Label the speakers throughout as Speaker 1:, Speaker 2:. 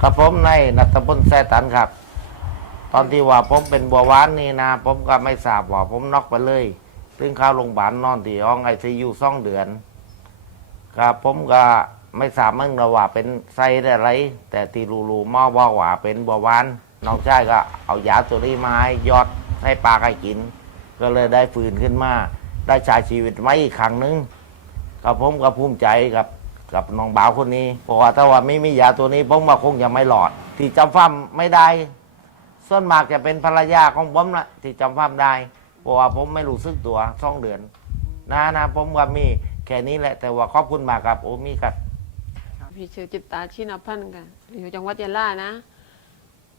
Speaker 1: ครับผมในนัทพลแซตันครับ ตอนที่ว่าผมเป็นบัวหวานนี่นะ ผมก็ไม่ทราบว่าผมน็อกไปเลยถึงเข้าโรงพยาบาลนอนที่ห้องไอซียูสองเดือนครับผมก็ไม่ทราบมึงนะว่าเป็นไส้อะไร แต่ที่รู้ๆหมอบอกว่าเป็นบัวหวานน้องชายก็เอายาตัวนี้มาให้ยอดให้ปลาให้กิน ก็เลยได้ฟื้นขึ้นมา ได้ใช้ชีวิตไว้อีกครั้งหนึงครับผมก็ภูมิใจกับ กับน้องบ่าวคนนี้เพราะว่าถ้าว่าไม่มียาตัวนี้ผมว่าคงจะไม่หลอด ที่จำฟ้าไม่ได้ ส่วนมากจะเป็นภรรยาของผมนะที่จำฟ้าได้เพราะว่าผมไม่รู้สึกตัวสองเดือน นะนะผมว่ามีแค่นี้แหละ แต่ว่าขอบคุณมากครับโอ้มีครับ
Speaker 2: พี่ชื่อจิตตาชินพันธ์ค่ะอยู่จังหวัดยะลานะ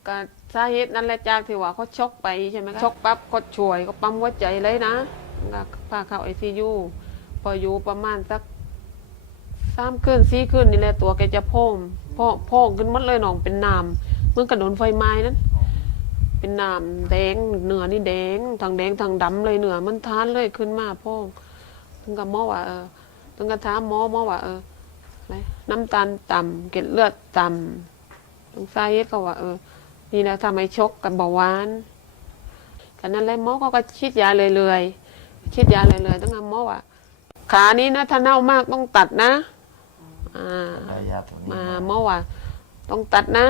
Speaker 2: ก็สาเหตุนั่นแหละจากที่ว่าเขาชกไปใช่ไหมคะชกปั๊บก็ช่วยก็ปั๊มหัวใจเลยนะก็พาเข้าไอซียูพออยู่ประมาณสัก สามคืนสี่คืนนี่แหละตัวแกจะโพ่งพ่งพ่งขึ้นหมดเลยน้องเป็นน้ำเมื่อกระโดนไฟไหม้นั้น เป็นน้ำแดงเนื้อนี่แดงทางแดงทางดำเลยเนื้อมันทานเลยขึ้นมาพ่งถึงกับหมอว่าเออถึงกับถามหมอหมอว่าเออไรน้ำตาลต่ำเกล็ดเลือดต่ำตรงสาเหตุก็ว่าเออนี่แหละทำให้ชกกับเบาหวานกันนั้นแหละหมอเขาก็ฉีดยาเรื่อยๆฉีดยาเรื่อยๆตั้งแต่หมอว่าขานี้นะถ้าเน่ามากต้องตัดนะ อ่า
Speaker 1: ได้ยาตัวนี้
Speaker 2: มา
Speaker 1: มา
Speaker 2: หมอว่าต้องตัดนะ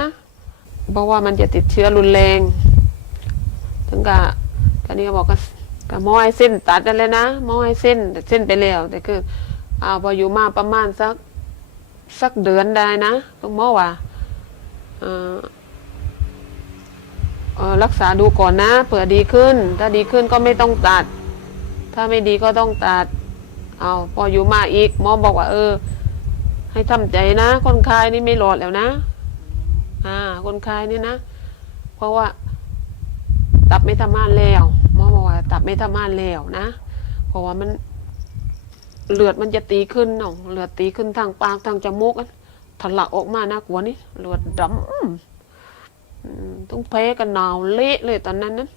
Speaker 2: เพราะว่ามันจะติดเชื้อรุนแรงถึงกับกันนี้ก็บอกกับกับหมอให้เส้นตัดได้เลยนะหมอให้เส้นแต่เส้นไปแล้วแต่คืออ้าวพออยู่มาประมาณสักสักเดือนได้นะต้องหมอว่าเอ่อเอ่อรักษาดูก่อนนะเผื่อดีขึ้น ถ้าดีขึ้นก็ไม่ต้องตัด ถ้าไม่ดีก็ต้องตัดเอาพออยู่มาอีกหมอบอกว่าเออ ให้ทำใจนะ คนไข้นี่ไม่รอดแล้วนะ อ่า คนไข้นี่นะ เพราะว่า ตับไม่ทำงานแล้วหมอบอกว่า ตับไม่ทำงานแล้วนะ เพราะว่ามันเลือดมันจะตีขึ้นเนาะเลือดตีขึ้นทางปากทางจมูกอะทะลักออกมาน่ากลัวนี่เลือดดำต้องแพ้กันหนาวเละเลยตอนนั้นนั้น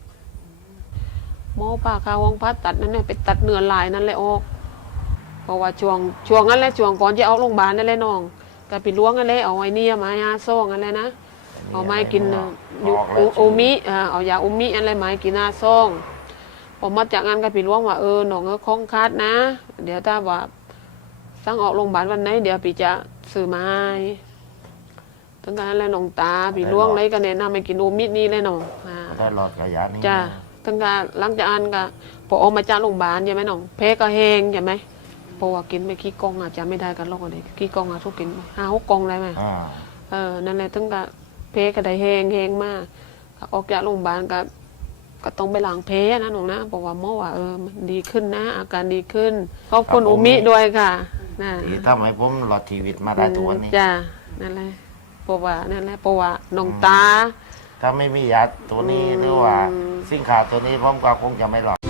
Speaker 2: หมอป้าคาห้องผ่าตัดนั่นเนี่ยไปตัดเนื้อลายนั่นเลยออก ราะว่าช่วงช่วงนั้นแหละช่วงก่อนจะเอาโรงพยาบาลนั่นแหละน้องก็ไปล้วงนั่นแหละเอาไว้เนี่ยมาให้อาซ่องนั่นแหละนะเอาไม้กินน่ะอยู่
Speaker 1: ออก
Speaker 2: โอ
Speaker 1: แล้ว
Speaker 2: โอมิอ่าเอายาโอมิอะไรไม้กินอาซ่องพอมาจากงานก็ไปล้วงว่าเออหนองเออคล้องคาดนะ เดี๋ยวถ้าว่าสั่งออกโรงพยาบาลวันไหนเดี๋ยวพี่จะซื้อมาให้ถึงการแล้วหนองตาพี่ล้วงเลยก็แนะนำให้กินโอมินี่เลยหนองอ่า
Speaker 1: ได้หลอดกับยานี้
Speaker 2: จ้าถึงการหลังจากอันก็พอออกมาจากโรงพยาบาลใช่ไหมหนองเพก็แห้งใช่ไหม เพราะว่ากินไปขี้กองอาจจะไม่ได้กันโรคอะไรขี้กองอาจจะกินห้าหกกองได้ไหม
Speaker 1: อ่า
Speaker 2: เออนั่นแหละถึงกับเพก็ได้แห้งแห้งมากออกจากโรงพยาบาลก็ก็ต้องไปล้างเพนะหนูนะบอกว่าหมอว่าเออมันดีขึ้นนะ อาการดีขึ้นขอบคุณอุมิด้วยค่ะนะ
Speaker 1: ที่ทำให้ผมหลอดชีวิตมาได้ทุกวันนี้
Speaker 2: จ้านั่นแหละเพราะว่านั่นแหละเพราะว่าน้องตา
Speaker 1: ถ้าไม่มียาตัวนี้
Speaker 2: อืม
Speaker 1: หรือว่า สิ่งขาดตัวนี้ผมก็คงจะไม่หลอด